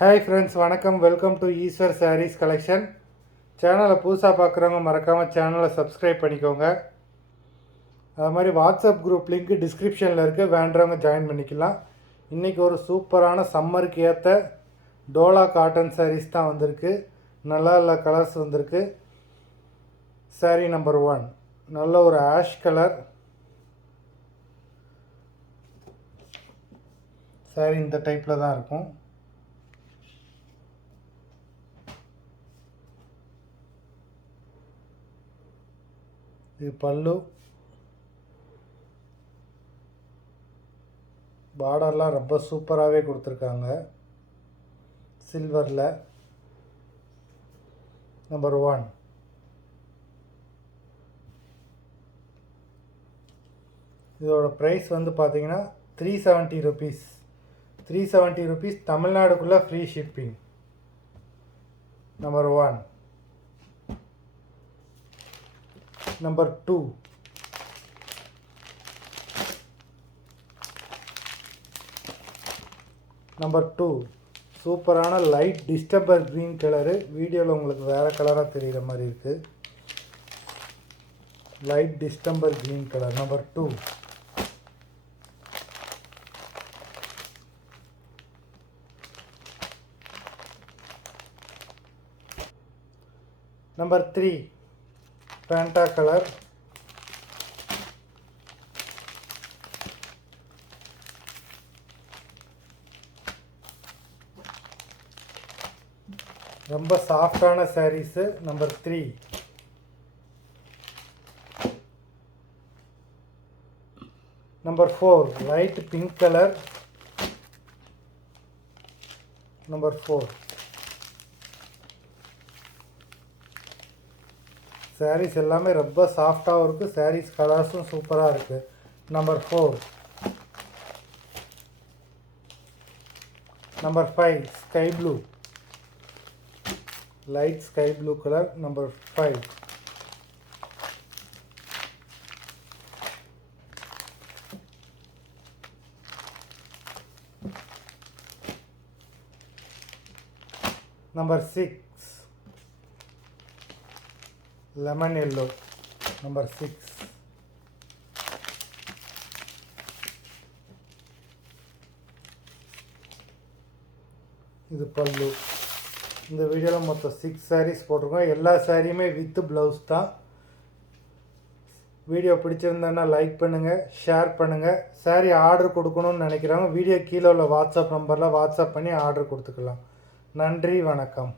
Hi friends, வணக்கம். Welcome to Eswar Sarees collection. சேனலை புதுசாக பார்க்குறவங்க மறக்காமல் சேனலை சப்ஸ்கிரைப் பண்ணிக்கோங்க. அது மாதிரி வாட்ஸ்அப் குரூப் லிங்க் டிஸ்கிரிப்ஷனில் இருக்குது, வேண்டுறவங்க ஜாயின் பண்ணிக்கலாம். இன்றைக்கி ஒரு சூப்பரான சம்மருக்கு ஏற்ற டோலா காட்டன் சாரீஸ் தான் வந்திருக்கு. நல்ல கலர்ஸ் வந்திருக்கு. சாரீ நம்பர் 1 நல்ல ஒரு ஆஷ் கலர் சாரீ. இந்த டைப்பில் தான் இருக்கும். இது பல்லு. பார்டர்லாம் ரொம்ப சூப்பராகவே கொடுத்துருக்காங்க, சில்வரில். நம்பர் 1 இதோட ப்ரைஸ் வந்து பார்த்தீங்கன்னா 370 ருபீஸ். 370 ருபீஸ், தமிழ்நாடுக்குள்ளே ஃப்ரீ ஷிப்பிங். நம்பர் 1. நம்பர் 2 சூப்பரான லைட் டிஸ்டம்பர் க்ரீன் கலரு. வீடியோவில் உங்களுக்கு வேறு கலராக தெரிகிற மாதிரி இருக்குது. Light distemper green colour. Number 2. Number 3 Fanta colour. ரொம்ப சாஃப்டான saris. Number 3. Number 4 light pink colour. Number 4 saris எல்லாமே ரொம்ப சாஃப்டாகவும் இருக்குது. சாரீஸ் கலர்ஸும் சூப்பராக இருக்குது. Number 4. Number 5 sky blue, light sky blue colour. Number 5. Number 6 lemon yellow. Number 6. இது பல்லு. இந்த வீடியோவில் மொத்தம் 6 சாரீஸ் போட்டிருக்கோம். எல்லா சாரியுமே வித் ப்ளவுஸ் தான். வீடியோ பிடிச்சிருந்தேன்னா லைக் பண்ணுங்கள், ஷேர் பண்ணுங்கள். சாரீ ஆர்டர் கொடுக்கணும்னு நினைக்கிறாங்க, வீடியோ கீழே உள்ள வாட்ஸ்அப் நம்பரில் வாட்ஸ்அப் பண்ணி ஆர்டர் கொடுத்துக்கலாம். நன்றி, வணக்கம்.